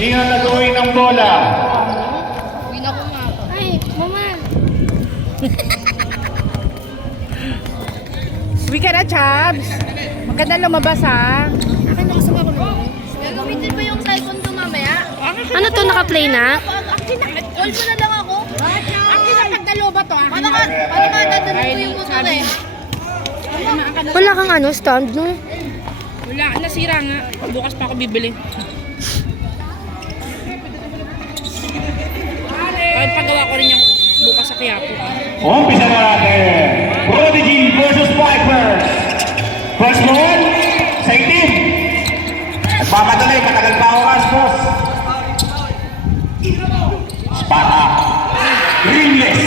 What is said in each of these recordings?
Sino nag-uwi ng bola? Uwi na ko nga. Ay, mama. Uwi ka na, Chabs. Maganda lumabas, ha? Akin nakasama ko na. Gagamitin ba yung cellphone ko mamaya? Ano to, naka-play na? Call mo na lang ako. Ang kinapagdalo ba to, ha? Paano ka dadalhin ko yung motor eh? Wala kang ano, stand, no? Wala, nasira nga. Bukas pa ako bibili. Kahit pagawa ko rin yung bukas sa Quiapo. Umpisa na natin. Prodigy versus Vipers. First ball, sa itim. Nagpapadali, katagal pa oras, boss. Sparta. Ringless.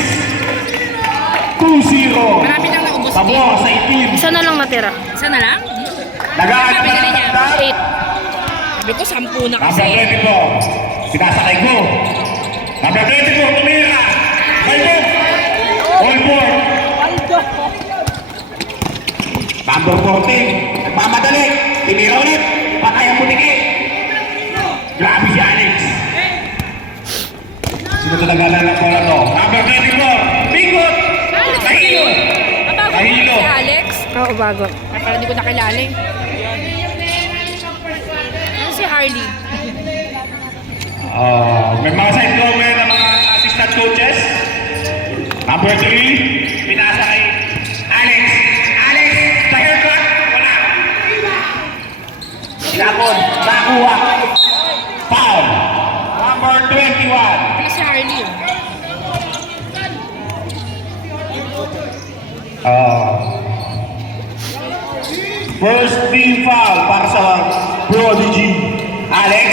2-0. Marami nang naubos. Tabo sa itim. Isa na lang natira. Isa na lang? Nag-aagad Pinili niya. na. 8. Sabi ko, 10 na Number kasi. 24. Sinasakay ko. Number 24, tumira. Baldo. All board. Number 14. Nagmamadali. Tinira ulit. Patay ang butiki. Grabe si Alex. Sino talaga lang ang bola to? Number 24. Bingot. Kahilo. Kahilo. Si Alex. Oo, bago. Ay, parang hindi ko nakilala eh. Ano si Harley? May mga side comment ng mga assistant coaches. Number 3, pinasa kay Alex. Alex, sa haircut, wala. Ilapon, nakuha. Foul. Number 21. Ano si Harley yun? First team foul para sa Prodigy. Alex,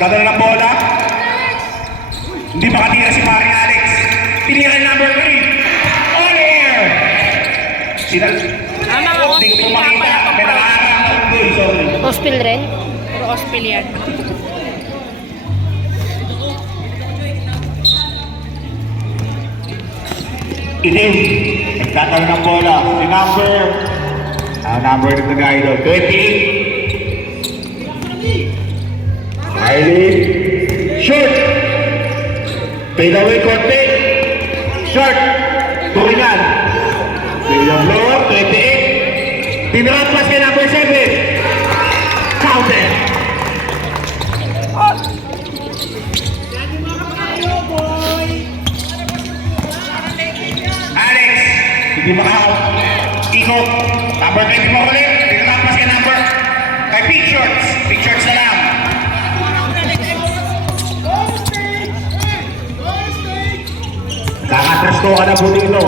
kadala ng bola. Hindi makatira si paring Alex. Tinira yung number 3. On air. Mga Hindi ko po hospital makita. pala May nakakakang goal, sorry. Hospital rin? Puro hospital yan. Itim. Nagtatalo ng bola. Si number nito na idol. 28. Riley. Short. Fade away konti. Short. Turingan. William Blower. 28. Tinirap pass kay number 7. Counter. Alex. Hindi maka-ikot. Number 24 ulit. Tinirap pass kay number. Kay Big Shorts. Big Shorts na lang. Kakatrasto ka na po dito.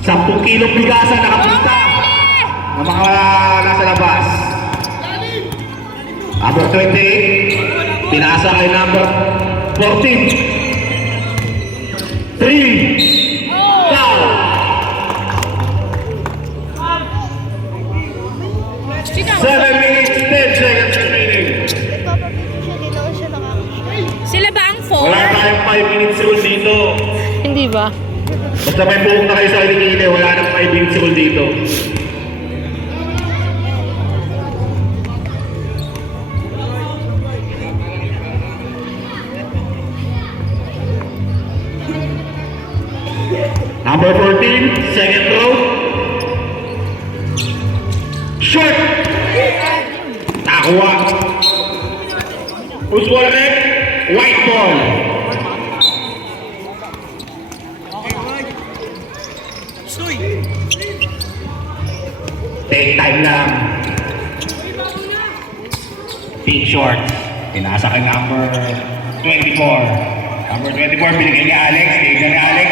10 kilong bigasan nakapunta ng mga nasa labas. Number 28, pinasa kay number 14. 3, foul. Sino? 7 minutes, 10 seconds remaining. Sila ba ang 4? Wala tayong 5 minutes rule dito. Hindi ba? Basta may buhok na kayo sa kilikili, wala nang 5 minutes rule dito. Number 14, second row. Short! Nakuha. Usual red, white ball. Take time lang. Big short. Pinasa kay number 24. Number 24, binigay ni Alex. Binigay ni Alex.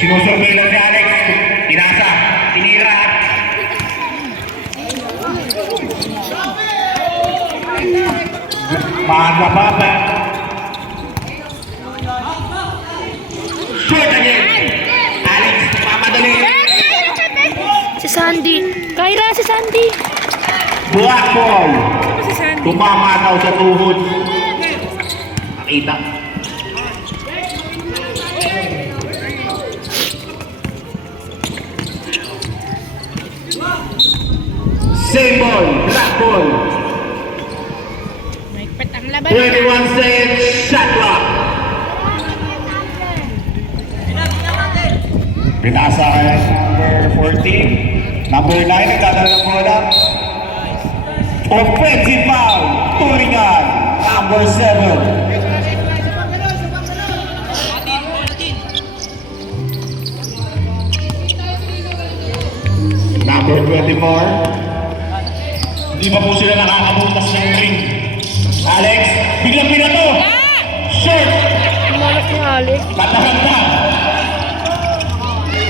Sinusurvey lang si Alex. Pinasa. Tinira. Maaga pa ba? Short again. Alex, mamadali. Si Sandy. Kyra, si Sandy. Black ball. Ano si Sandy? Tumama daw sa tuhod. Nakita. Same ball, black ball. 21 seconds, shot clock. Pinasa number 14. Number 9, nagdadala ng bola. Offensive foul, Turingan, number 7. Number 24. Hindi pa po sila nakakabutas ng ring. Alex, biglang pinato. Short. Malas ni Alex. Patahanda.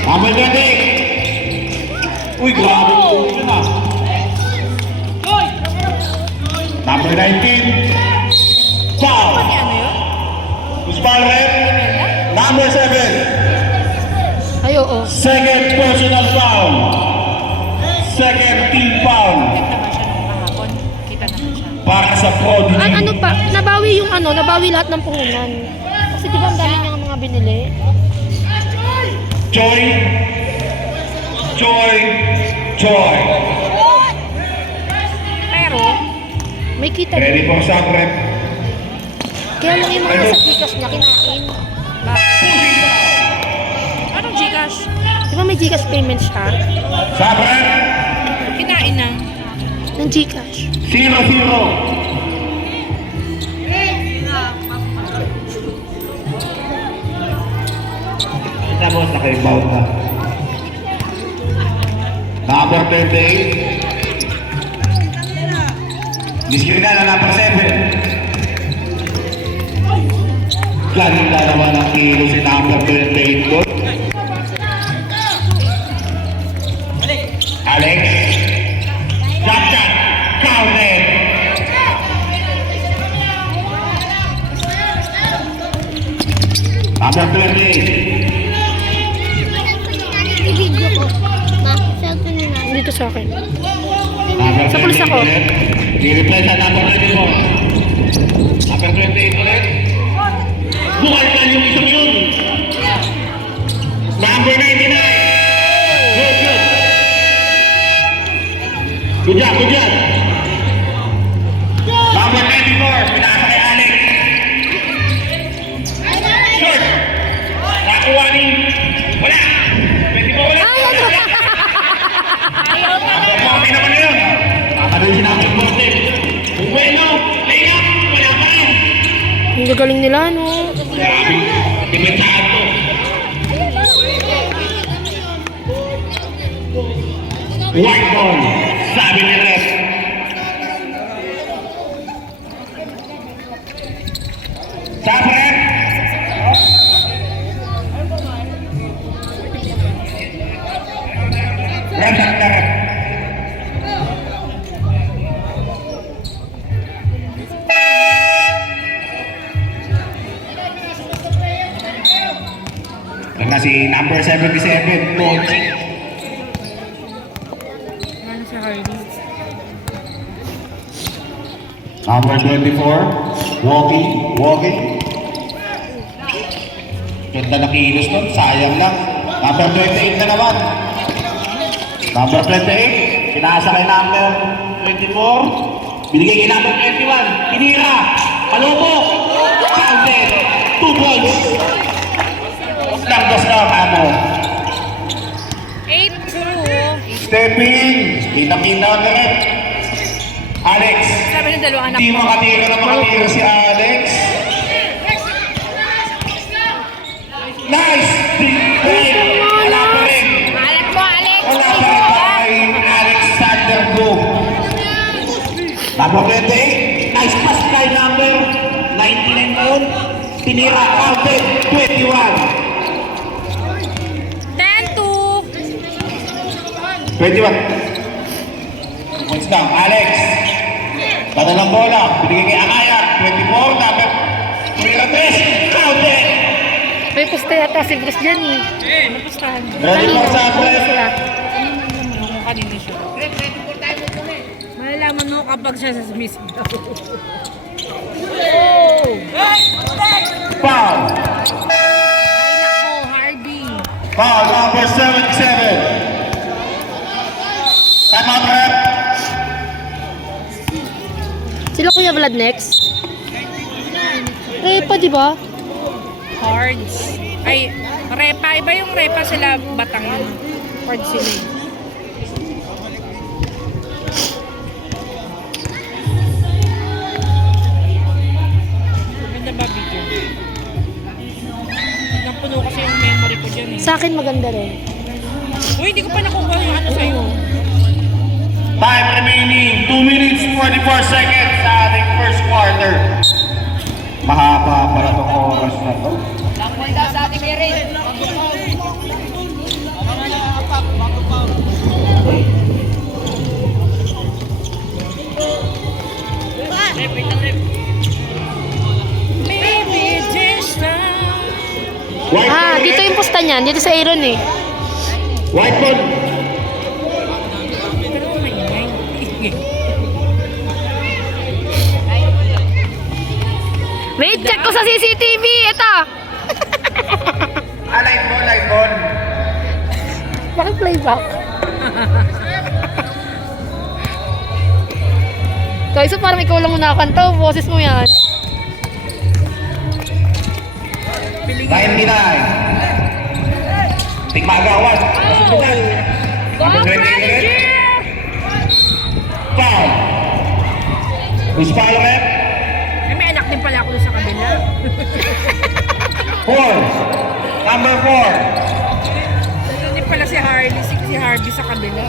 Number 28. Uy, grabe po yun ah. Number 19. Foul. Who's foul rep? Number 7. Ay, oo. Second personal foul. Second team foul. Para sa Prodigy. Ano pa? Nabawi yung ano, nabawi lahat ng puhunan. Kasi di ba ang dami niyang mga binili? Joy. Joy. Joy. Pero, may kita Ready din. for sub rep. Kaya lang yung mga nasa Gcash niya, kinain. Anong Gcash? Di ba may Gcash payment siya? Sub rep. Kinain na. Ng Gcash. 0-0. Tapos naka-inbound na. Number 28. Miskiri na number 7. Galing na naman ang kilo si number 28 doon. Alex. Jump shot. Counted. Number 28. I-video ko. Ma, cellphone nyo na. Dito sa akin. Number Sa pulsa ko. 28 ulit. I-replay sa number 24. Number 28 ulit. Bukas na yung isang yun. Number 99. Good, good. Good job, good job. Number 94. Pinasa kay Alex. Short. Nakuha ni. Wala. 24 ulit. Number 40 naman yun. Kakaroon si number 40. Bueno, layup. Wala pa rin. Ang gagaling nila, no? Grabe. Timensahan to. White ball. Sabi ni Rep. Sabi Rep. Rep, sakta Rep. Yan na si number 77, Boji. Ano si Hardy? Number 24, Walkie. Ganda na kilos nun, sayang lang. Number 28 na naman. Number 28, pinasa kay number 24. Binigay kay number 21. Tinira, palubok, counted, 2 points. Dos na kamo. 8 through. Stepping, kita-kita na rin. Alex, Sabi ng dalawang anak hindi ko. makatira si Alex. Nice! Break! Wala pa rin. Alat mo, Alex! Wala pa rin kay Alexander Blue. Number 28. Nice pass kay number 99 noon. Tinira, counted, 21. 21. Points lang. Alex. Bata ng bola. Binigay kay Amaya. 24. Number 3. Counted. May pusta yata si Bruce dyan, eh. Pustahan. Ready for sa press. Sila. Kanina siya. Malalaman mo kapag siya sa sumisip. Foul. Ay nako, Hardy. Foul number 77. Time out, rep. Sila Kuya Vlad next. di ba? Cards. Ay, repa. Iba yung repa sila Batangan. Cards sila. Ganda ba video? Napuno kasi yung memory ko dyan eh. Sa akin maganda rin. Uy, hindi ko pa nakuha yung ano sa'yo. Time remaining, 2 minutes 44 seconds sa ating first quarter. Mahaba pala itong oras na to. Baby, this time. White Ah, ball dito ulit. yung pusta niyan. Dito sa Aaron eh. White ball. Pero may ingay. Wait, check ko sa CCTV. Ito. Light ball, light ball. Bakit playback? Kaysa parang ikaw lang muna nakakanta. Boses mo yan. 99. Tigmagawan. Masubukan. Number 28 ulit. Foul. Who's foul ulit? Eh, may anak din pala ako sa kabila. 4. Number 4. Meron din pala si Harley, si Harvey sa kabila.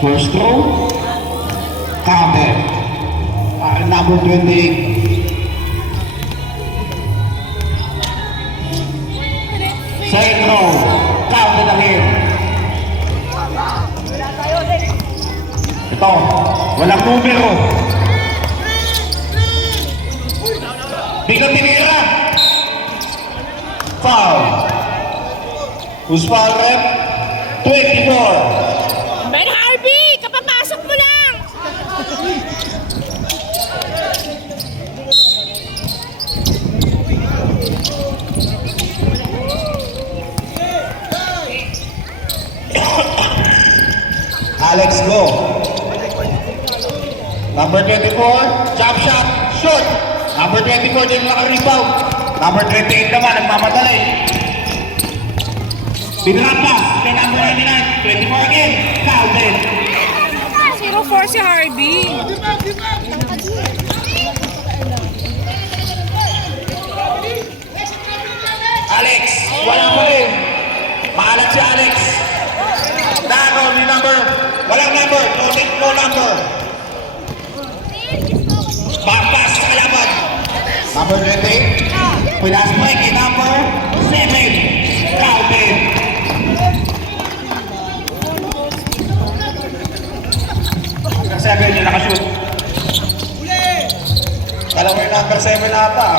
First throw. Counted. Number 28. Second throw. Counted again. Ito. Walang numero. Di ka tinira. Foul. Who's foul rep? 24. Ben Harvey! Kapapasok mo lang! Alex, go. Number 24, jump shot, shoot. Number 24, din naka-rebound. Number 28 naman, nagmamadali. Binrap pass kay number 99, 24 again, counted. 0-4 si Harvey. Alex, walang huli. Maalat si Alex. Dano, may number. Walang number, no number. Back pass sa kalaban. Number 28. Pilas mo kay number 7. Counted. Number 7 yung nakashoot. Dalawa yung number 7 na ata.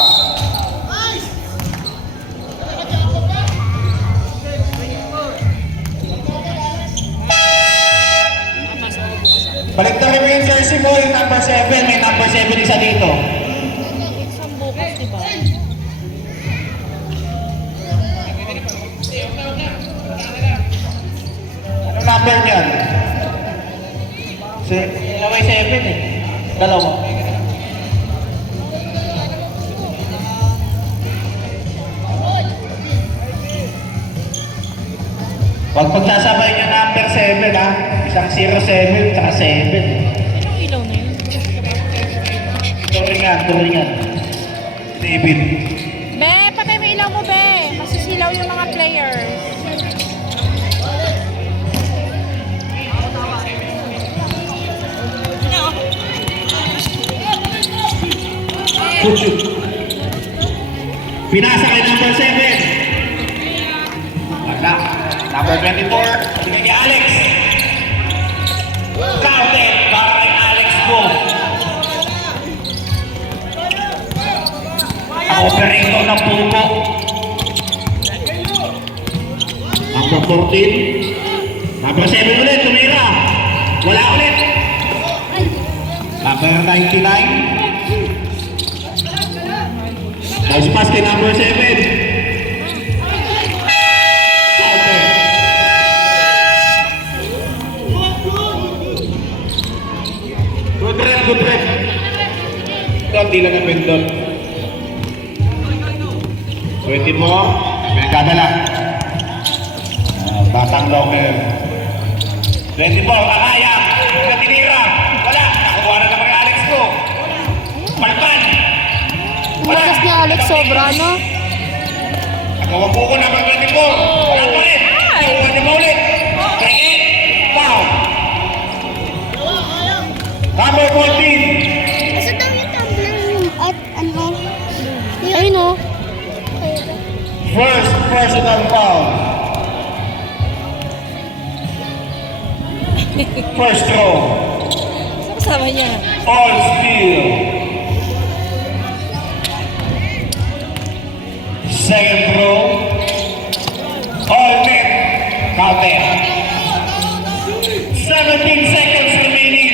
Balik na rin yung jersey mo, yung number 7. May number 7 isa dito. Isang bukas, diba? Ano number niyan? Dalawa yung 7 eh. Dalawa. Huwag pagsasabay niyo number 7 ha. Isang 07 tsaka 7. Anong ilaw na yun? Turingan. David. Be, patay mo ilaw mo, Be. Masisilaw yung mga players. Good shoot. Pinasa kay number 7. Wala. Number 24. Bigyan ni Alex. Counted. Para kay Alex go. Ang operator ng pupo. Number 14. Number 7 ulit. Tumira. Wala ulit. Number 99. Nice pass kay number 7. Counted. hindi lang napindot. 20 mo, pinagdadala. Batang locker. 24, kakaya. Katinira. Wala. Nakuha na naman yung Alex ko. Palpan. Umagas ni Alex sobra, no? Nagawa po ko number 24. Wala pa rin. Nakuha niya pa ulit. Bring it. Wow. Number 14. Kasi daw yung tumbler yung at ano. Ayun, no? First personal foul. First throw. Kasama niya. All steal. Second throw. All net. Counter. 17 seconds remaining.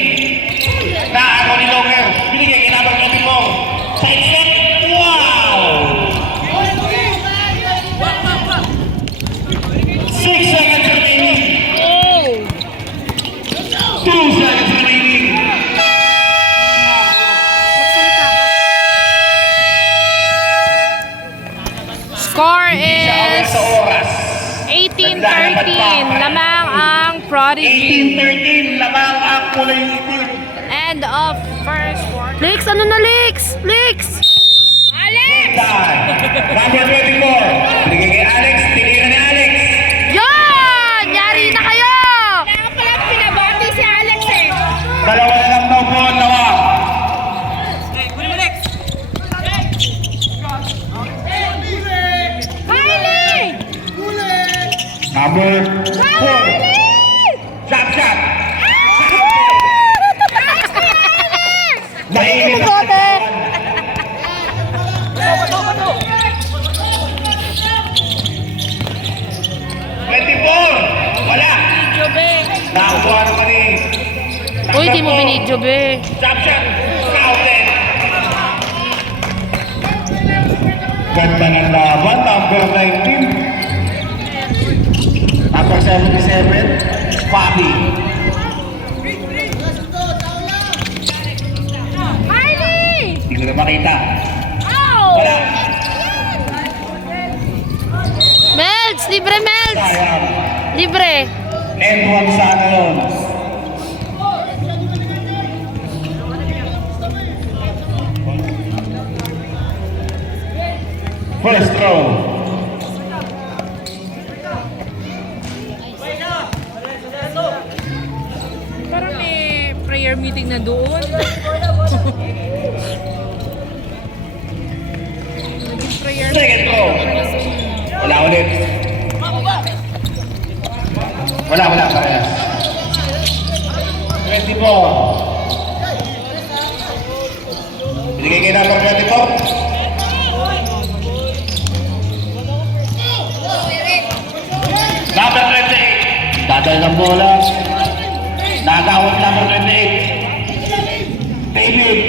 Na ako ni Longer. Binigay kinabang natin mo. Side step. Wow! 6 seconds remaining. 2 seconds remaining. Score Siya awal is sa oras. 18-13. Lamang ang Prodigy. 18-13. Lamang ang kulay itim. End of first quarter. Lex, ano na, Lex? Lex! Alex! Time. Number 24. Binigay kay Alex. Tinira ni Alex. Yan! Yari na kayo! Kaya pala pinabati si Alex eh. Dalawa na lang daw po ang nawa. Kylie! Number 4. Shot, shot. Mainit ang Bigote! Wala. Jobe. Nakakuha naman eh. Uy, di mo binidyo, be. Shot, shot. Counted. Ganda ng laban. Number 19. Number 77. Fabi. Kylie! Hindi ko na makita. Oh! Wala. Melts! Libre, Melts! Sayang. Libre. And 1 sana yun. First throw. Parang may prayer meeting na doon. Naging prayer Second throw. Wala ulit. Wala, parehas. 24. Binigay kay number 24. Number 28. Dadal ng bola. Nagawat number 28. David.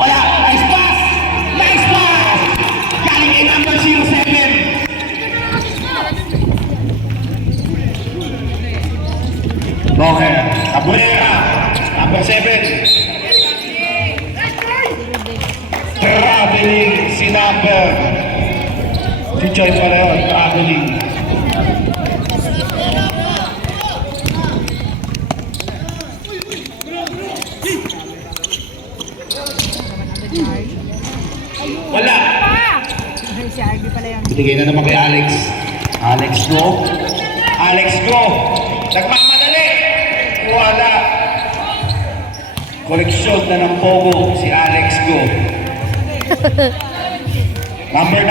Wala. Nice pass. Nice pass. Galing kay number 07. Okay. Abuera. Number 7. Traveling si number. Si Joy pala yun. Traveling. Wala. Binigay na naman kay Alex. Alex go. Alex go. Nagmamadali. Wala. Koleksyon na ng pogo si Alex go. Number 9.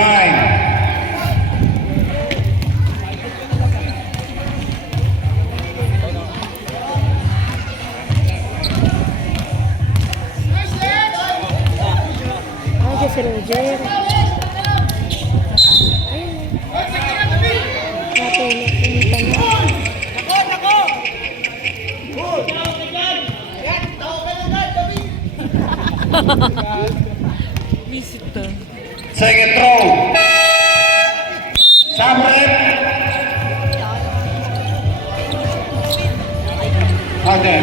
Ay, si Roger. Visita. Second throw. Samret. Okay.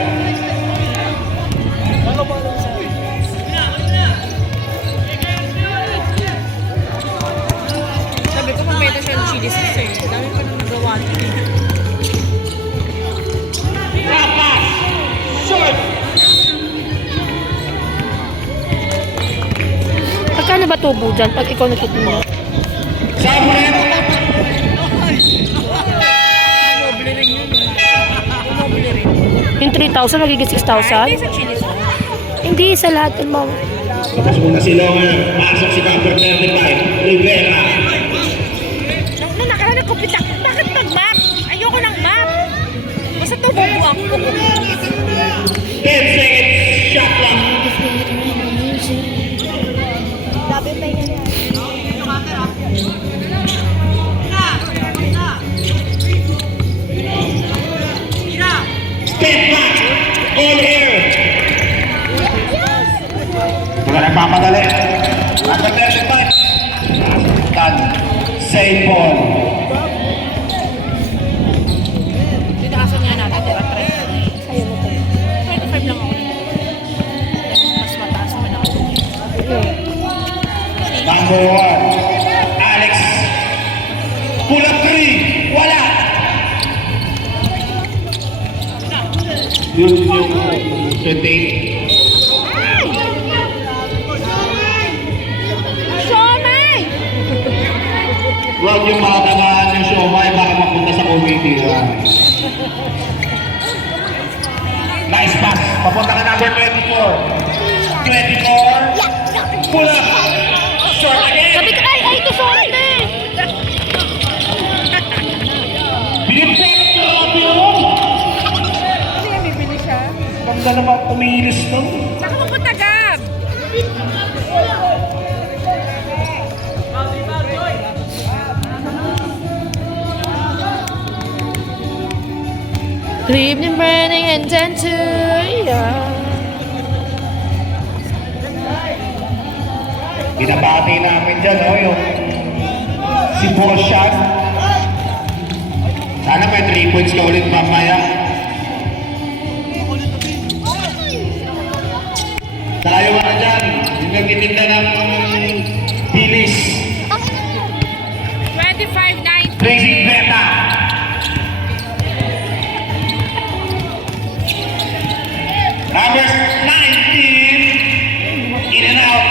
ba tubo dyan pag ikaw nagtitinda? Samuel! Umoble rin yun. Umoble rin. Yung 3,000 magiging 6,000? Hindi sa chili sauce. Hindi, sa lahat ng mga... Tapos muna sila pasok si number 35, Rivera. Nung nakaraan ko, pitak, bakit mag-map? Ayoko ng map. Basta tumubo ako. 10 seconds, shot lang. Grabe pa yan. Step back, all air. Wala nagpapadali. Number 35. Done. Save ball. Tinakasan nga natin, tira 3. Ayun na to. 25 lang ako. Mas mataas naman ako. Number 1. Alex. Pull up 3. Wala. Yun yung 28. Siomay! Huwag yung makatamaan yung siomay baka mapunta sa committee. Nice pass. Papunta ka number 24. 24. Pull up. Short again. Sabi ko, ay, ito short eh! Binipit. Grabe yun. Kasi yung bibili siya. Ganda naman umiinis nun. Saan ka mapunta, Gab? Leave them burning and then to yeah. Binabati namin dyan, yung si Boshan. Sana may 3 points ka ulit mamaya. Tayo ka na dyan. Yung nagtitinda ng bilis. 25-9. Tracy Beta. Number 19. In and out.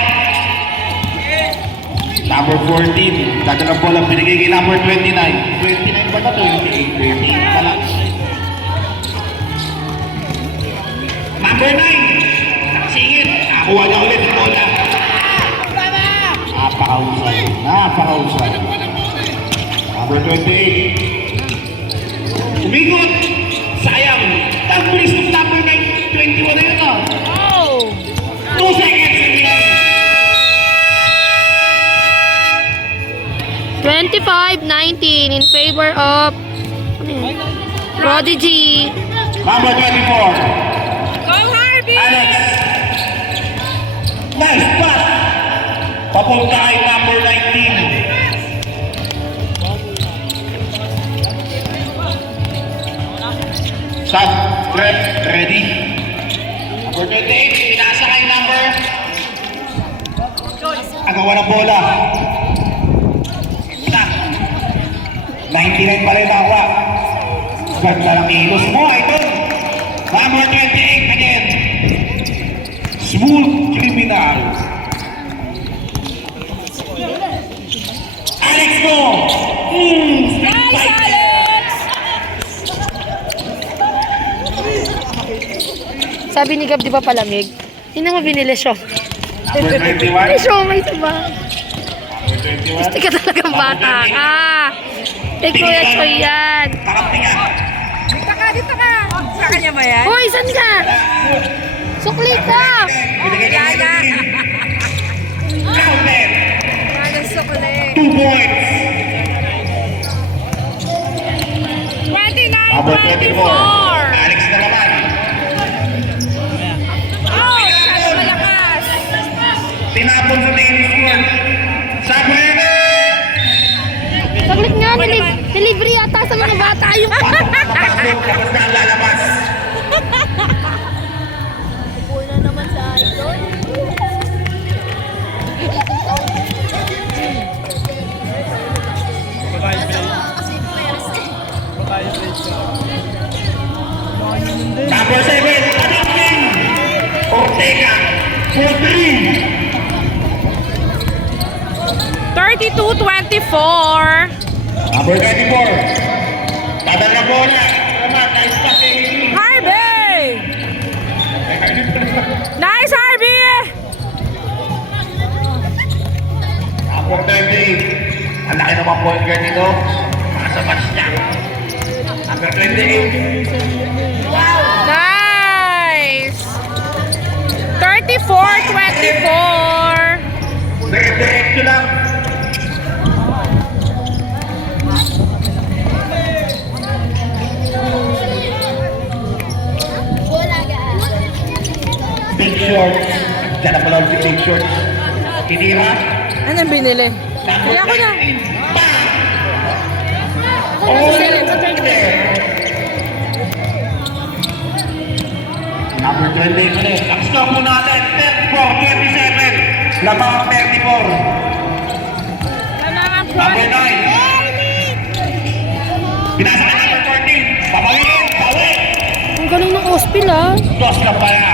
Number 14. Dadalang bola binigay kay number 29. 29 ba na to? 28, 28 pala. Number 9. Nakasingit. Nakakuha na ulit ang bola. Napakahusay. Napakahusay. Number 28. Umikot. Sayang. Tagpulis ng number 9. 21 na yun. Oh! 2 seconds. 25-19 in favor of Prodigy. Number 24. Go, Harvey! Alex. Nice pass. Papunta kay number 19. Stop. Prep. Ready. Number 28. Inasa kay number. Agawa ng bola. Stop. 99 pa rin nakuha. Ganda ng ilos mo, idol. Number 28 again. Smooth criminal. Alex mo. Nice, Alex! Sabi ni Gab, di ba palamig? Hindi naman binili siya. Number 21. Ay, siya, may ba? Number 21. Gusto ka talagang bata ka. Eh, Kuya Choy yan. Takapti ka. Dito ka, dito ka! Sa kanya ba yan? Hoy, saan ka? Sukli ka! Binigay ka Gaga. ng Counted. Paano sukli? 2 points. 29, Number 24! 24. Alex na naman. Oh, masyado malakas! Tinapon sa tennis court. Sabi. Saglit nga, delivery yata sa mga bata yung... Papasok. Tapos na ang lalabas. Upo na naman sa idol. Number 7. Adapting. Ortega. 4-3. 32-24. Number 24. Padal na bola. Naman, nice pass eh. Harvey! Nice, Harvey! Number 28. Ang laki naman point guard nito. Nasa match niya. Number 28. Nice! 34-24. Diretso lang. Bola ga. Big short. Diyan na pala ulit yung big short. Tinira. Anong binili? Kaya ko na. Oh, number 20 ulit. Ang score po natin, 34-27. Lamang 34. Number 9. Pinasa ka number 14. Papawin. Bawi. Ang galing ng Ospil ah. Dos ka pala.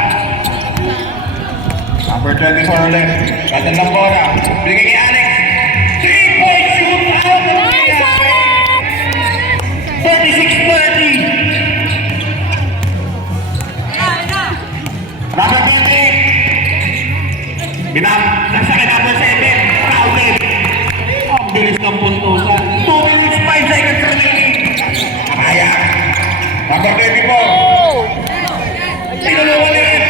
Number 24 ulit. Ganda ng bola. Bigay kay Alex. 3-point shoot out. Nice, Alex! 36-30. Number 28. Nasa kay number 7. Crowded. Ang bilis ng puntusan. 2 minutes 5 seconds remaining. Kaya. Number 24. Tinulungan ulit.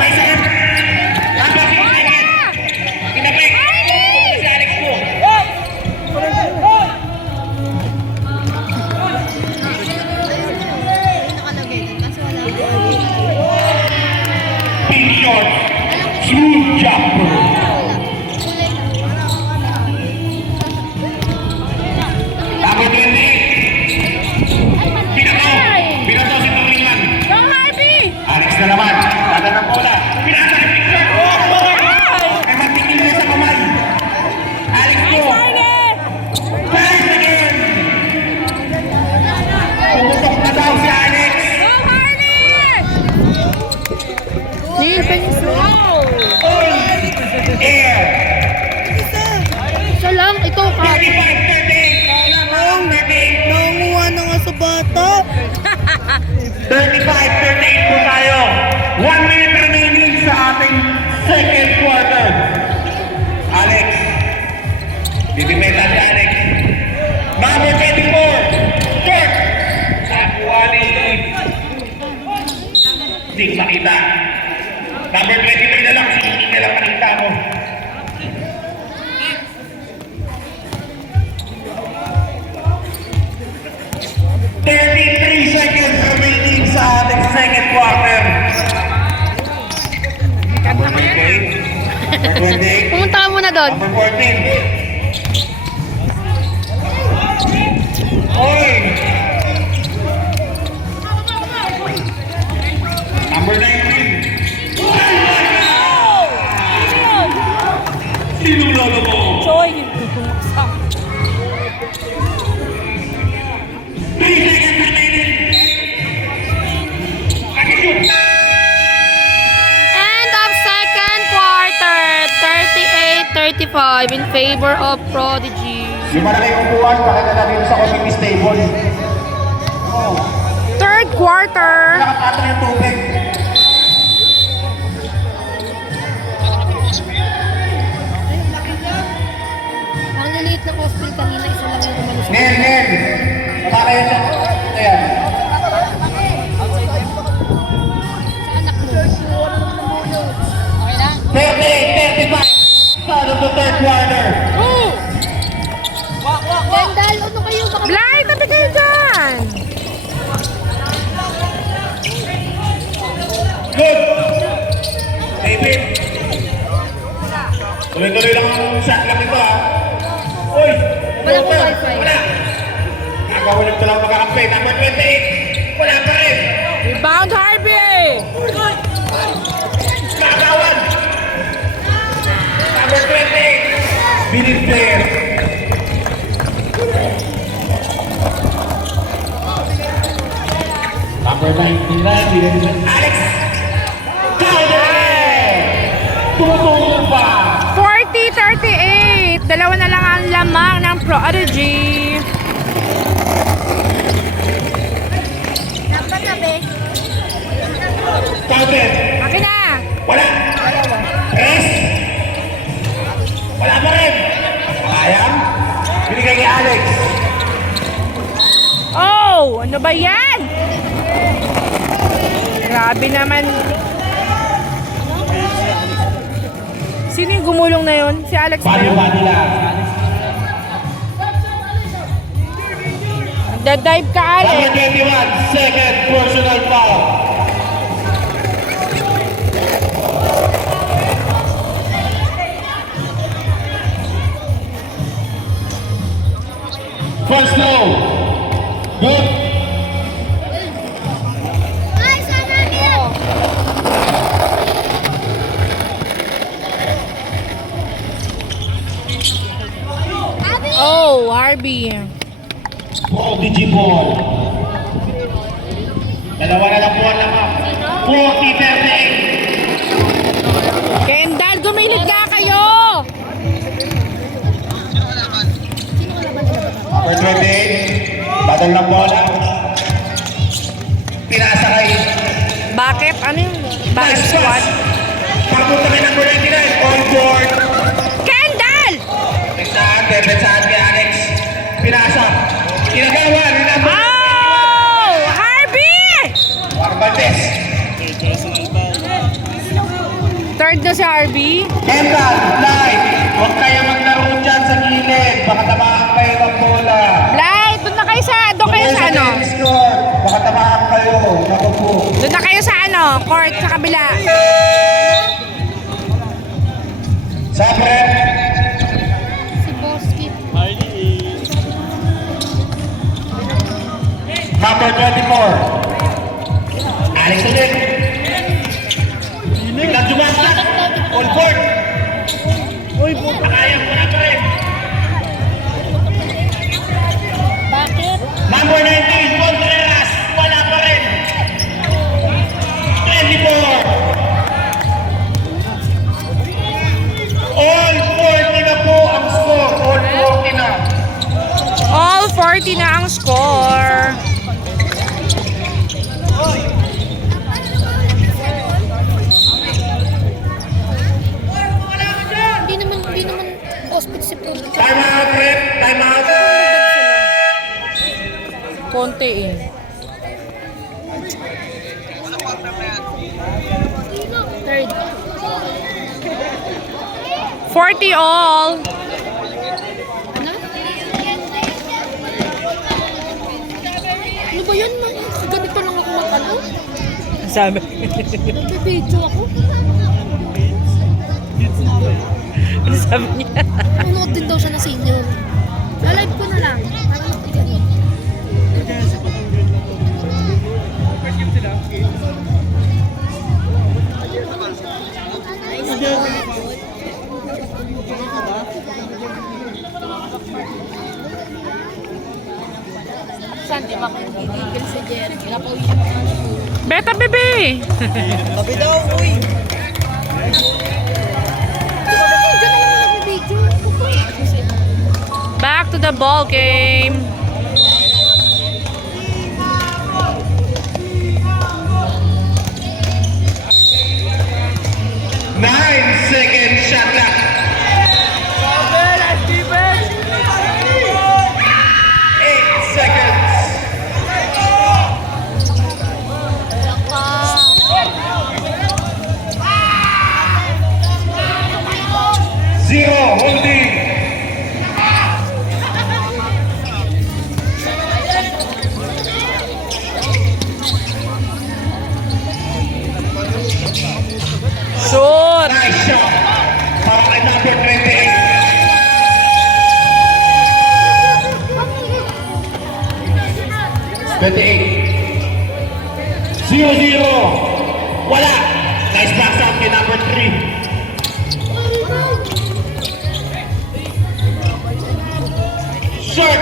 5 seconds. Number 6 seconds. Kinapik. Si Alex po. Nakalagay din kasi wala. Big shot. Smooth jumper. Number 28. Pinato si Tulingan. Go, Harvey! Alex na naman. Tada ng bola. Pinasa ni Big shot. Ay matigil niya sa kamay. Alex po. Nice, Harvey! Nice again. Pumutok na daw si Alex. Go, Harvey! Neil, penis mo. Air. Isa lang, ito ka. 35-38. Lamang 38. Nangunguha na nga sa bata. 35-38 po tayo. 1 minute remaining sa ating second quarter. Alex. Bibimeta si Alex. Number 24. Short. Nakuha ni Hindi makita. Number 23 na lang. Hindi na lang makita mo. Seconds remaining sa ating second quarter. Number 28. Number 28. Pumunta ka muna doon. Number 14. Oy! Number 19. Sinong lolo mo? Joy! 3 seconds remaining. Nakishoot. End of second quarter. 38-35 in favor of Prodigy. Yung malaki upuan, pakita natin sa committee stable. Oh, Third quarter. nakapatong yung tubig. Ang liliit na Ospil kanina, isa lang yung umalis. Nel. Nakakaya siya. Ayan. Sa anak mo. 38-35. Start of the third quarter. Kendall, ano kayo? Baka Blind, tabi kayo dyan! Good. David. Tuloy-tuloy lang ang shot lang ito ha. Uy! Wala ko wifi. Wala! Nagawin ito lang makakampi. Number 28. Wala pa rin. Rebound, Harvey! Nagawan. Number 28. Billy Blair. Number 99. Alex. Calder. Tumutulong pa. 40-38. dalawa na lang ang lamang ng Prodigy. Dapat na, be. Counted. Akin na. Wala. Tres. Wala pa rin. Sayang. Binigay kay Alex. Oh, ano ba yan? Grabe naman. Sino yung gumulong na yun? Si Alex ba yun? Body lang. Nagda-dive ka, Alex. Number 21, second personal foul. First throw. Good. Ay, sana nila. Abi! Oh, Harvey. Prodigy ball. Dalawa na lang po ang lakas. 40-38. Kendall, gumilit ka kayo! Number 28. Battle ng bola. Pinasa kay Bakit? Ano yung... Bakit Nice squad? pass. Papunta kay number 99. On board. Kendall! Saan kay Alex. Pinasa. Kinagawa ni number Oh! Harvey! Arbantes. Third na si Harvey. Kendall, live. Huwag kayo maglaro dyan sa gilid. Baka tamaan kayo ng bola. Blight, doon na kayo sa... Doon kayo sa ano? Score. Baka tamaan kayo. Naku po. Doon na kayo sa ano? Court sa kabila. Sa prep. Si Boski. Number 24. Alex ulit. Biglang dumasa. All board. Uy, Nakayang mo na pa rin. Bakit? Number 19, Contreras. Wala pa rin. 24. All 40 na po ang score. All 40 na. all 40 na ang score. Hindi naman hospital si Pro. Time out, rep. Time out. Konti eh. Third. 40 all. Ano? Ano ba yan? Ganito lang ako mag-ano? Sabi. Nagbe-video ako. Ano sabi niya? Nanonood din daw siya na senior. Lalive ko na lang. Para matigan. Saan di makikigil si Jerry? Napawi siya mga ano. Beta bebe. Diyan na lang nagbe-video. Back to the ball game. Second shot clock. 8 seconds. Zero holding. Shoot. Nice shot. Para kay number 28. Zero. Wala. Nice pass out kay number 3. Short.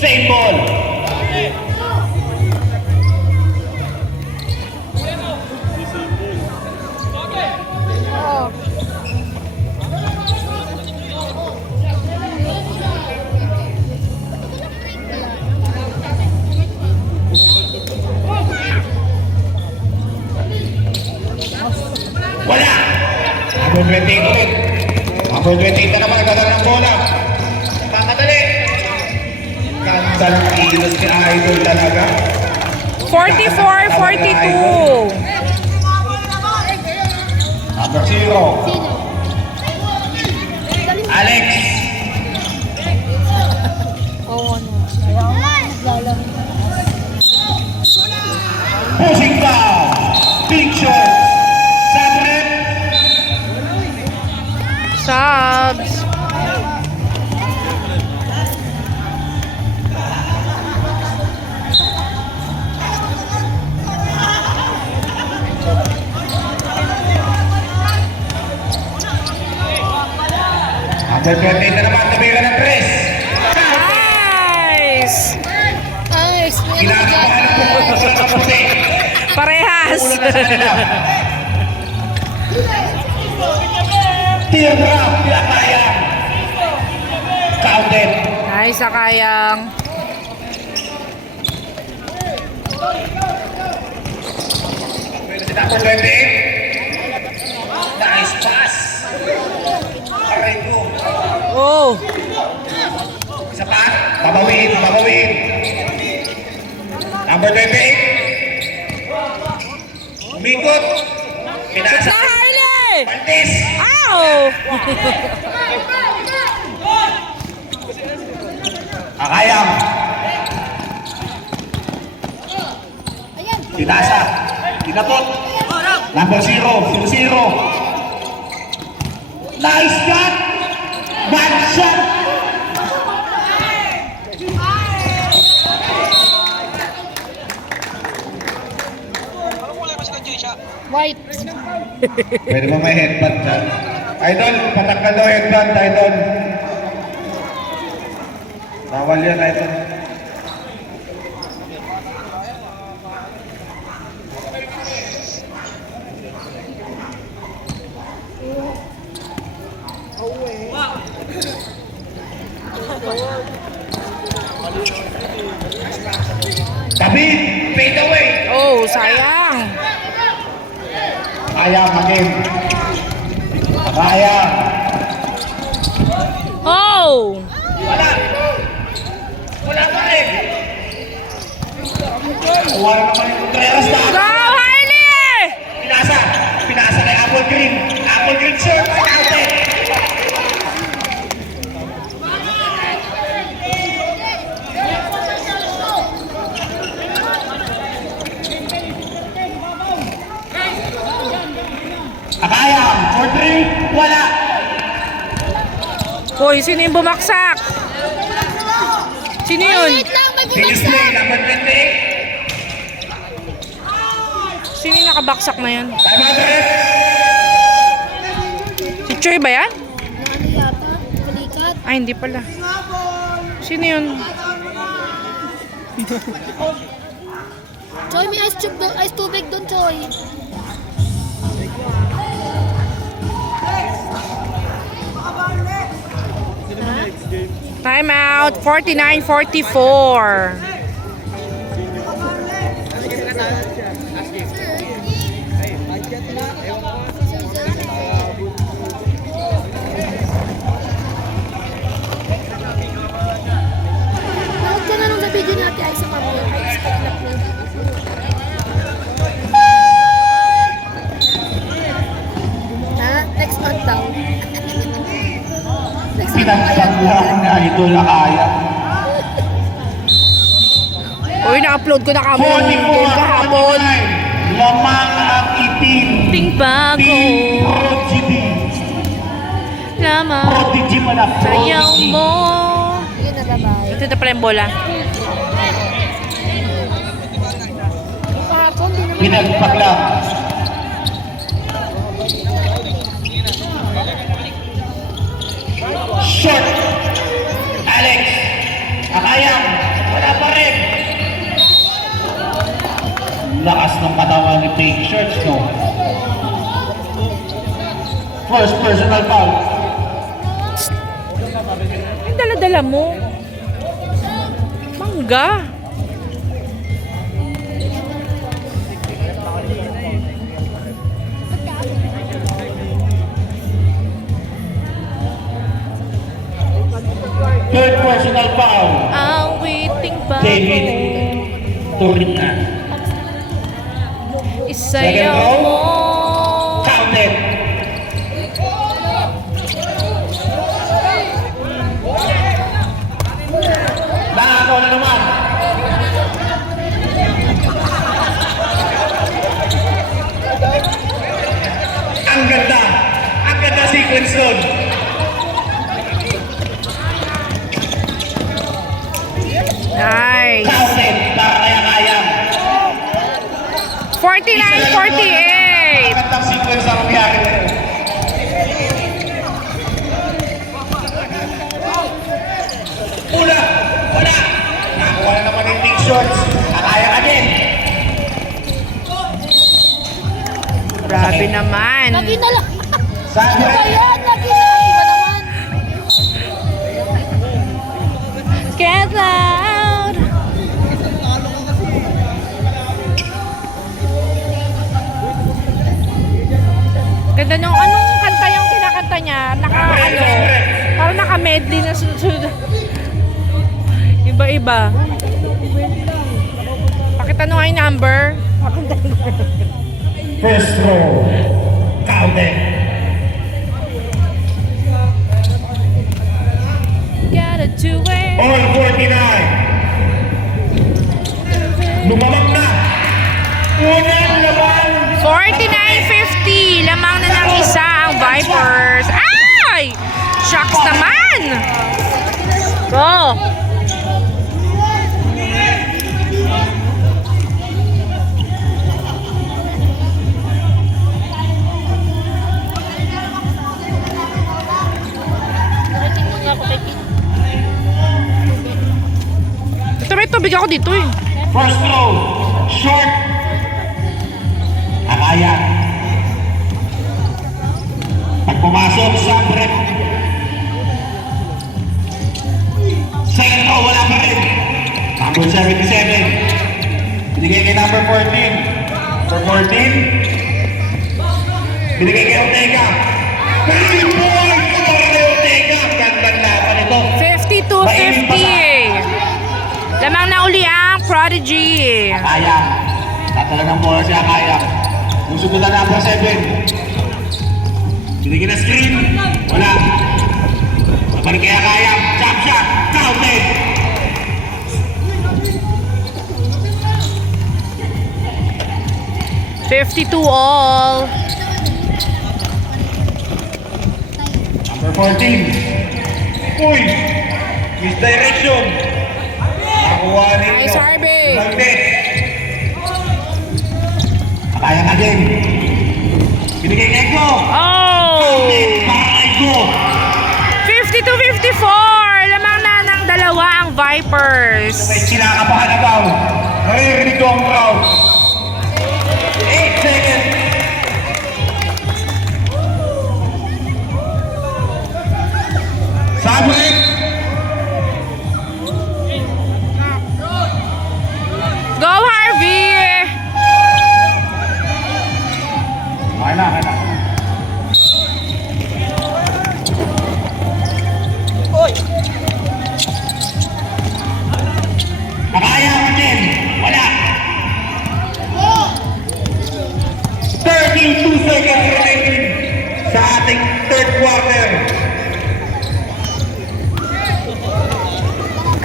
Same ball. ulit. Number 28 na naman, nagdadala ng bola. Makadali. Gandang kilos ni Idol talaga. 44-42. Number 0. Sino? Alex. Oo, ano. Lalaro. Pushing foul. Big shot. Sabret. Subs. Number 28 na naman, tumira ng press. Nice. Ay, explain Ginagawa ng pupunta ng kaputi. Parehas. Ulan na sa kanila. Teardrop, pinakaya. Counted. Nice, Akayang. Number 28. Nice pass. Aray ko. Oh. Isa pa. Babawiin, babawiin. Number 28. Umikot. Pinasa. Na, Harley! Pantis. Ow! Akayang. Tinasa. Tinapot. Number 0. 0-0. Nice shot. Bad shot. White. Pwede ba may headband dyan? Idol, patakal daw headband, Idol. Bawal yan, Idol. Tabi, fade away. Oh, sayang. Ayaw, magin. Ayaw. Oh! Wala. Wala pa rin. Wala naman yung Contreras na. Go, Harley! Pinasa. Pinasa kay Apple Green. Apple Green shirt. Outed. Akayam. 4-3. Wala. Hoy, sino yung bumaksak? Sino yun? Wait lang, may Finish bumagsak. play. Number 28. Sino yung nakabaksak na yun? Time out, ref. Si Choy ba yan? Ano yata? Balikat. Ay, hindi pala. Sino yun? Choy, may ice tube doon. Ice tubig doon, Choy. Time out, 49-44. Bakit ka na nung sa video natin ay sa kami? Ay, expect na po. Ha? Next month daw. Next month Pinagpaglahan na Idol Akayam. Uy, na-upload ko na kamo yung game kahapon. 44-49. Lamang ang itim. Ting bago. Team Prodigy. Lamang. Prodigy pala. Sayaw Prodigy. mo. Sige na, bye-bye. Ito na pala yung bola. Kahapon, di naman. Pinagpaglang. Short. Alex. Akayam. Wala pa rin. Lakas ng katawan ni Pink Shirts, no? First personal foul. Yung dala-dala mo. Mangga. Third personal foul. Ang waiting pa David Turina. Isayaw row. mo. Counted. Nakakaw na naman. Ang ganda. Ang ganda sequence nun. Nice. Counted. Para kaya-kaya. 49-48. Magandang sequence ang nangyari na yun. Wala! Wala! Nakuha na naman yung big shots. Nakaya ka din. Grabe naman. Lagi na lang. Sabi Ano ba yan? Lagi na lang. Iba naman. Get loud. Ganda nung anong kanta yung kinakanta niya. Parang naka-medley na sunod-sunod. Iba-iba. Pakitanong nga yung number. first row. Counted. Gotta do it. All 49. Lumamang na. Unang laban. 49-50. Lamang na ng isa ang Vipers. Ay! Shucks naman! Go! Nakikinig nga ako kay Kit. Ito may tubig ako dito eh. First row. Short. Akaya. Pag pumasok sa break. Second row, wala pa rin. Number 77. Binigay kay number 14. Number 14. Binigay kay Ortega. 3 points for Ortega. Gandang laban ito. 52-50. Lamang na uli ang Prodigy. Akaya. Tatala ng bola si Akaya. Yung sumunod na number 7. Binigyan na screen. Wala. Babalik kay Akaya. Jump shot. Counted. all. Number 14. Uy! Misdirection. Nakuha rin. Nice, Harvey. Magnet. Akaya ka din. Binigay kay Eko. Oh! Para kay Eko. 52-54. Lamang na ng dalawa ang Vipers. May kinakabahan na daw. Naririnig ko ang crowd. 8 seconds. Sabrik. Go, Harvey! Kaya na. Akaya ka din. Wala. 32 seconds remaining sa ating third quarter.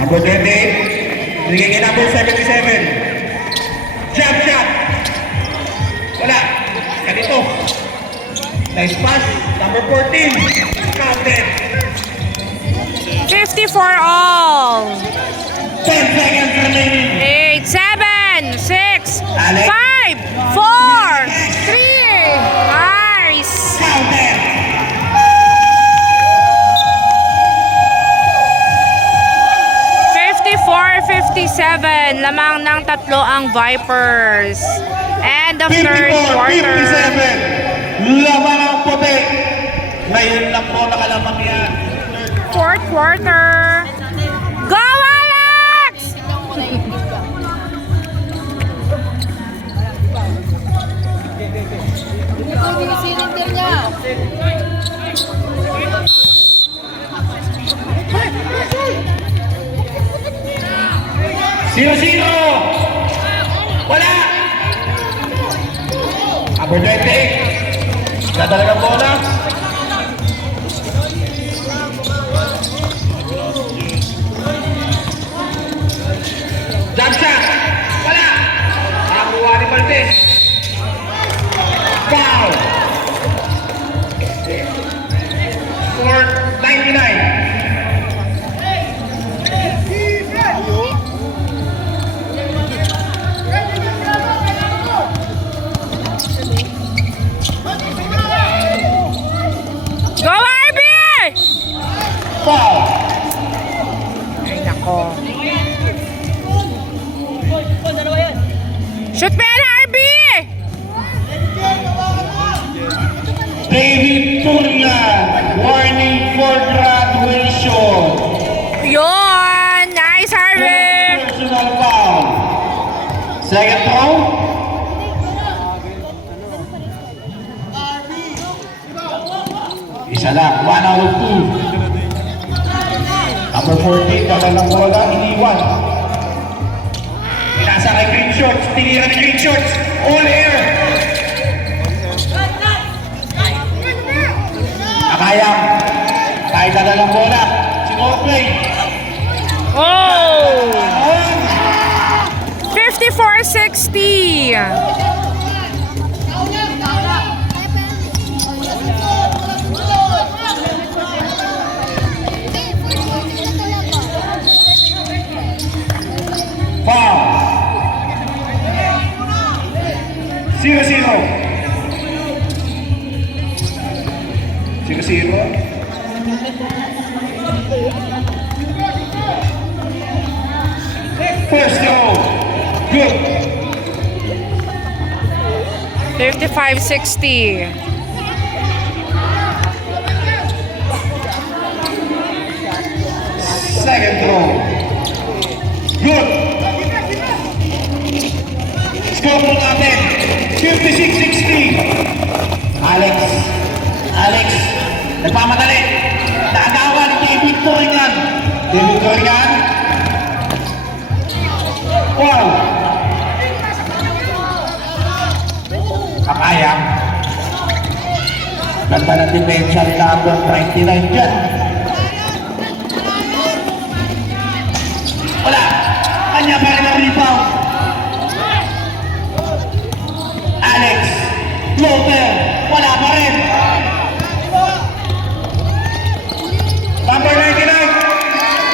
Number 28. Binigay kay number 77. Jump shot. Wala. Ganito. Nice pass. Number 14. Counted. 54 all. 10 seconds remaining. 8, 7, 6, 5, 4, 3. Nice. Counted. Lamang ng tatlo ang Vipers. End of third 54, quarter. 57. Laban ang puti. Ngayon lang po nakalamang yan. Fourth quarter. Go, Alex! Ito yung cylinder niya. 0-0. Wala. Number 28. Nadala ng bola. Jump shot. Wala. Nakakuha ni Valdez. Foul. For 99. Go, RB! Foul. Ay, nako. Shoot pa yan, RB! David Turian. Warning for graduation. Yun! Nice, RB! Personal foul. Second throw. Isa lang, 1 out of 2. Number 14, dala ng bola, iniwan. Pinasa kay Green Shorts, tinira ni Green Shorts, all air. Nakayang, kahit dala ng bola, si Motley. Oh! 54-60. Foul. 0-0. 0-0. First goal. Good. 55-60. Second throw. Good. Score po natin. 56-60. Alex. Nagmamadali. Naagawa ni David Turian. Wow. Kakaya. Ganda ng depensa ni number 29 dyan. Wala. Kanya pa rin ang rebound. Alex. Floater. Wala pa rin. Number 99.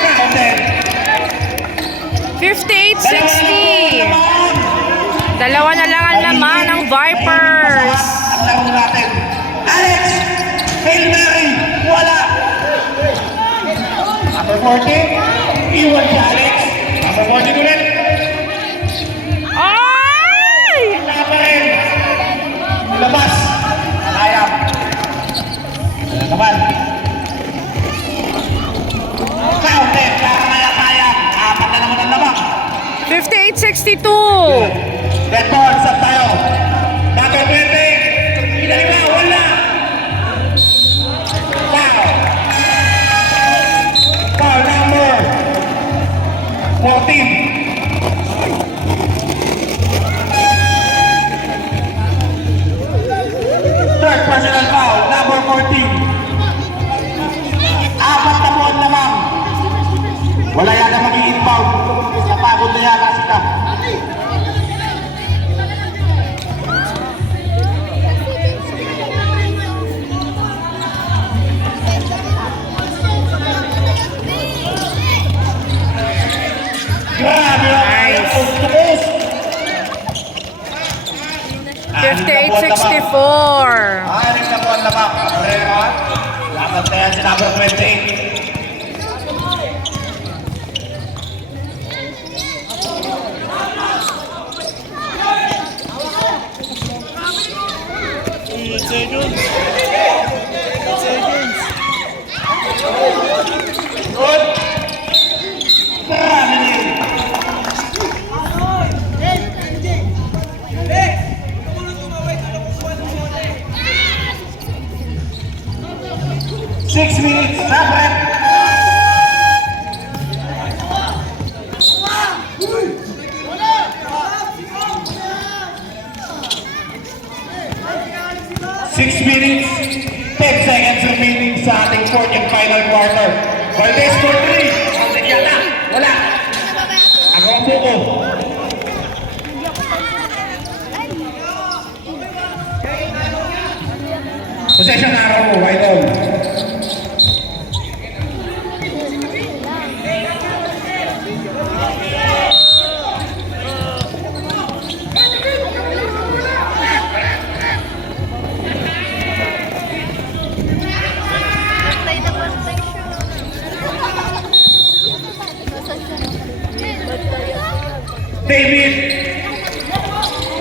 Counted. 58-60. Dalawa na lang ang laman ng Vipers. Ang laro natin. Alex. Hail Mary. Wala. Number 40. Iwan si Alex. Number 40 ulit. Ay! Wala pa rin. Labas. Kaya. Wala naman. Counted. Kaya. Apat na naman ang labas. 58-62. Red ball. Sab tayo. Number 20. Pinalima. Wala. Foul. Foul number 14. Third personal foul, number 14. Apat na buwan naman. Wala yata magiging foul. Napagod na yata sila. Grabe lang. Nice. Tumus. 58-64. Anim na buwan naman. Cabrera. Lakad na yan si number 28. Good. Marami din. Six minutes, stop rep. fourth and final quarter. Valdez for 3. Ang yata. Wala. Agaw ang buko. Possession araw mo, White. David!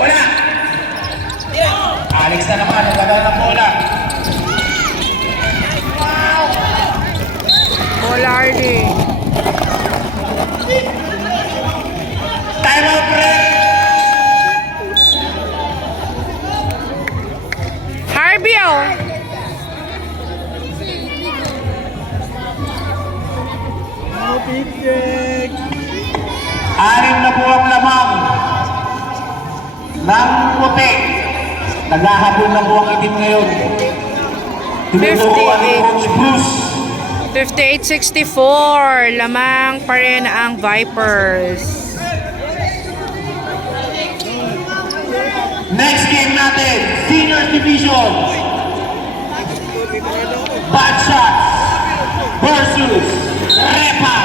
Wala! Alex na naman, naglagal ng bola. Bolardi. Time out break! Harvey, oh. Anim na po ang lamang ng puti. Naghahabol na po ang itim ngayon. Tinuturuan ni Coach Bruce. 58-64. Lamang pa rin ang Vipers. Next game natin, Seniors Division. Bad Shots versus Repa.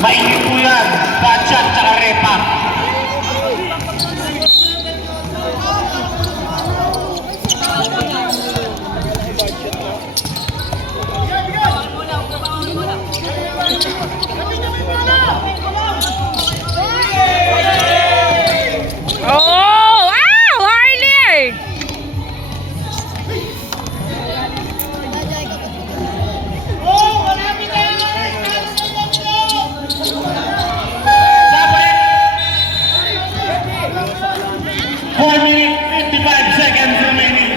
Mainit po yan, Bad Shot tsaka Repa. Oh! Ah! Harley! Four minutes, 55 seconds remaining.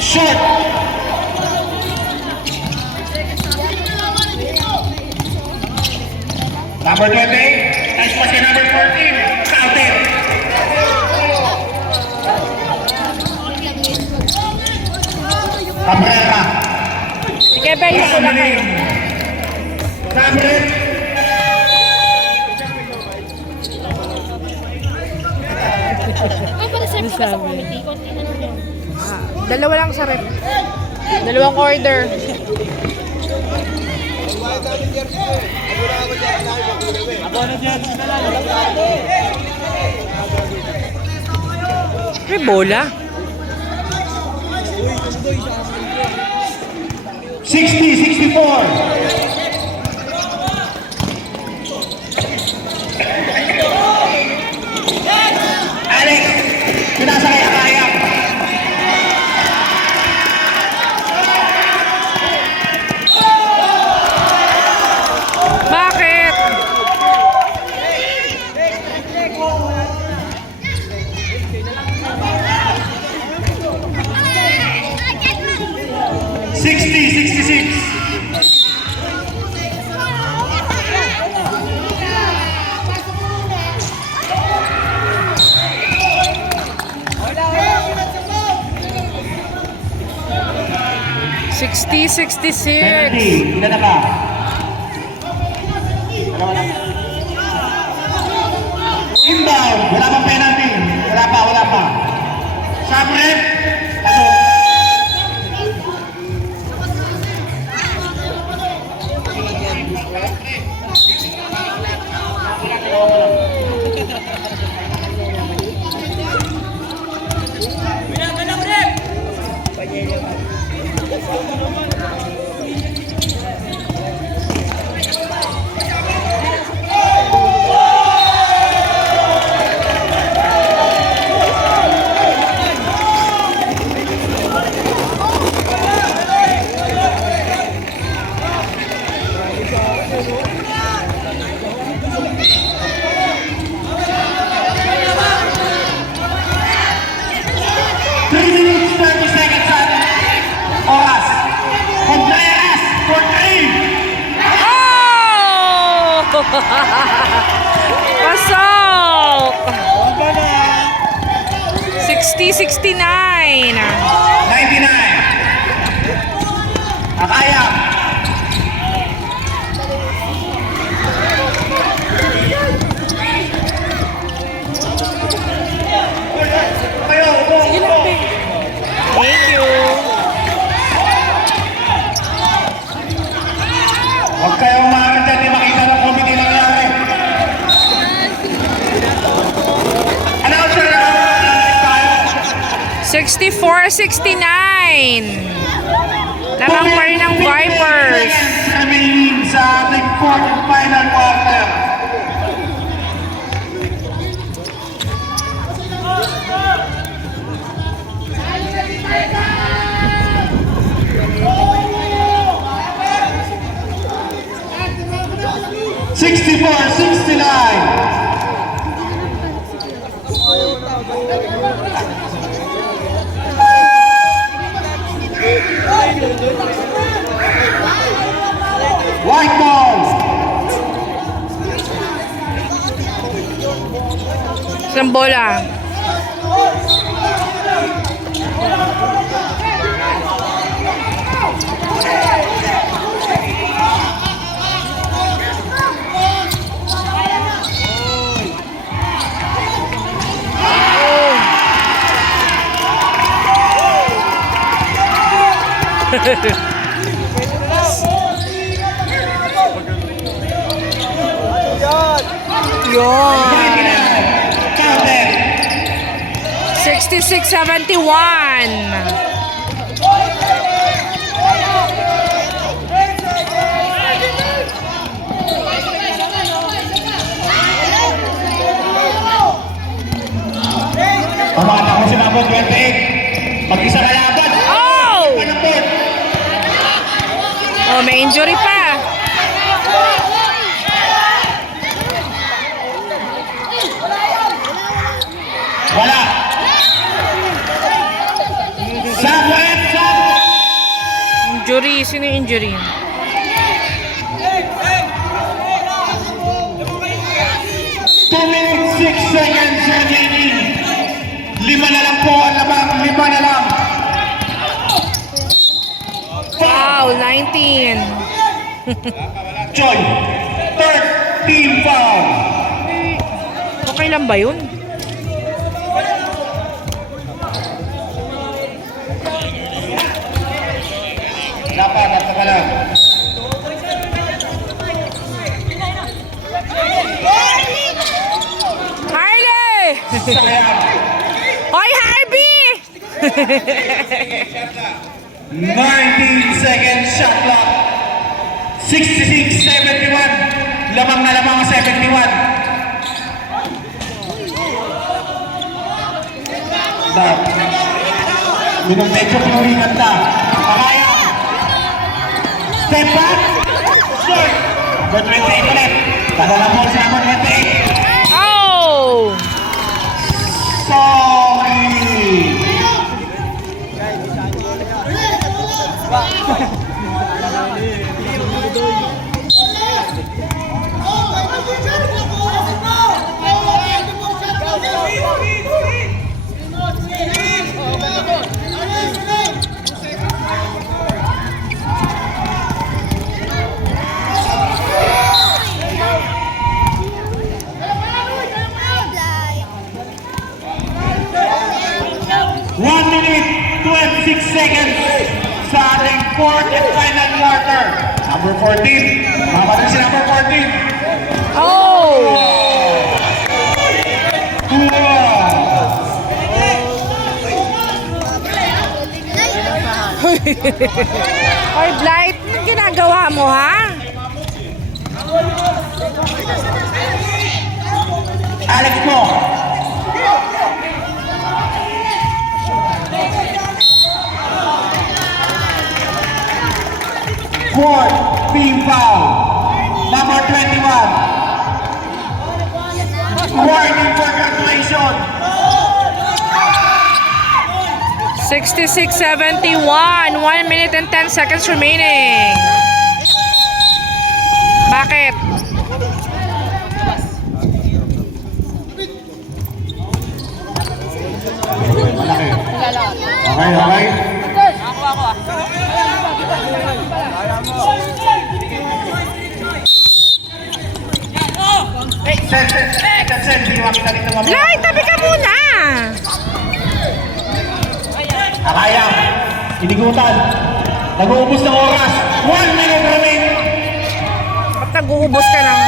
Short. Number 20, nice pass kay number 14, counted. Cabrera. Sige, Bay, ito na kayo. Number Ay, para serve ka sa committee. Konti na lang yan. Dalawa lang sa rep. Dalawang order. May bola. 60-64. Alex, pinasakay ang kaya. Bakit? Penalty, 60-66. ilan na ba? Dalawa lang. Inbound, wala pang penalty. Wala pa. Sabre, pasok. Pasok! Bomba na. 60-69. 99. Akaya. Kayo, upo. Thank you. Huwag kayong umarap dyan, di makita ng committee na nangyari. Announcer na tayo. 64-69. Larang pa rin ng Vipers. Remaining sa ating fourth and final quarter. Sixty-four, 69. White ball. Isang bola. Yun. Counter. 66-71. Pamata ko si number 28. Mag-isa kalaban. Oh! Anong board? Oh, may injury pa. Wala. Sakit, sakit. Injury. Sino yung injury? 2 minutes, 6 seconds remaining. 5 na lang po ang labang. 5 na lang. Foul, 19. Joy. Third team foul. Okay lang ba yun? Dapat, ka lang. Harley! Sayang. Hoy, Harvey! 19 seconds shot clock. 66-71. Lamang na lamang ang 71. Medyo pinuringan na. Akaya. Step back. Short. Number 28 ulit. Kadala po si number 28. Oh! Sorry. One minute, 26 seconds sa ating fourth and final quarter. Number 14. Mga batang si number 14. Oh! Hoy, Blight, anong ginagawa mo, ha? Alex mo. Fourth team foul. Number 21. Warning for cancellation. 66-71. 1 minute and 10 seconds remaining. Bakit? Okay. Sen, hindi makita rin naman. Lai, tabi ka muna! Akaya, inigutan. Nag-uubos ng oras. 1 minute remaining. Ba't nag-uubos ka lang?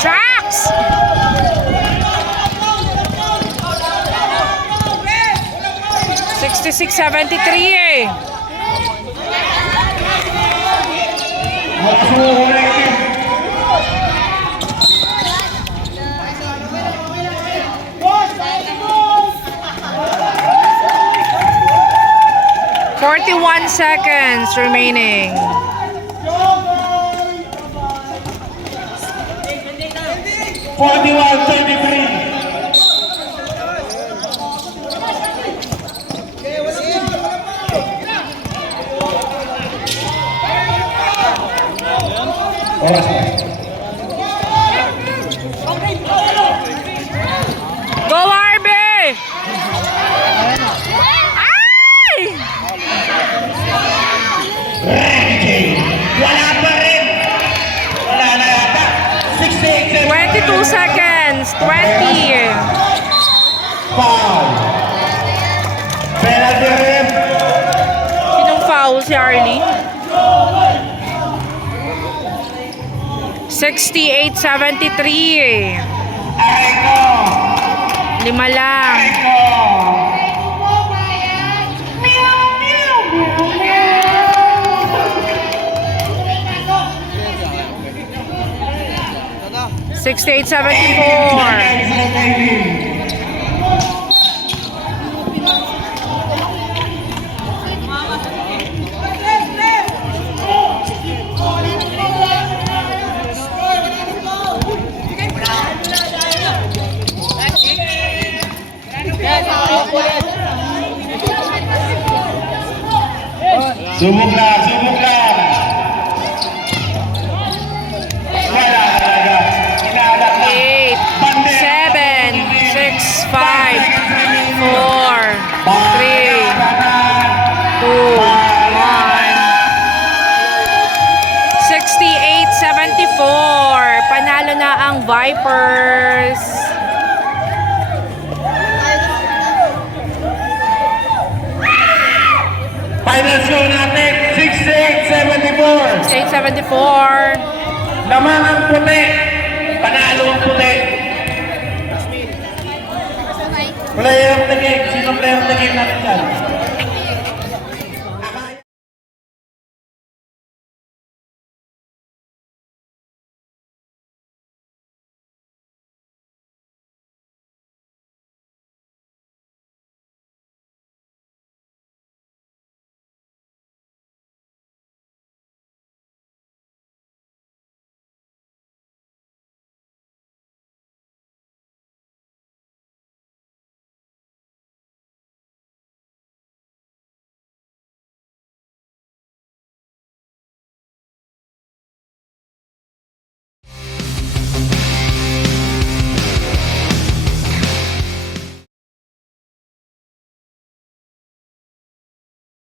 Shucks! $66.73 eh. Makasuko na ito. 41 seconds remaining. Forty-one, 33. Oras na. Go, Arby! Ay! Wala pa rin. Wala na yata. 68, 22 seconds. 20. Foul. Penalty rin. Sinong foul si Arlie? 68-73. Aray ko. 5 lang. Aray ko. 68-74. Subok lang, subok lang. Wala talaga. Inaalak na. 8, 7, 6, 5, 4, 3, 2, 1. 68-74. Panalo na ang Vipers. Final score natin, 68-74. 68-74. Lamang ang puti. Panalo ang puti. Player of the game. Sino player of the game natin yan?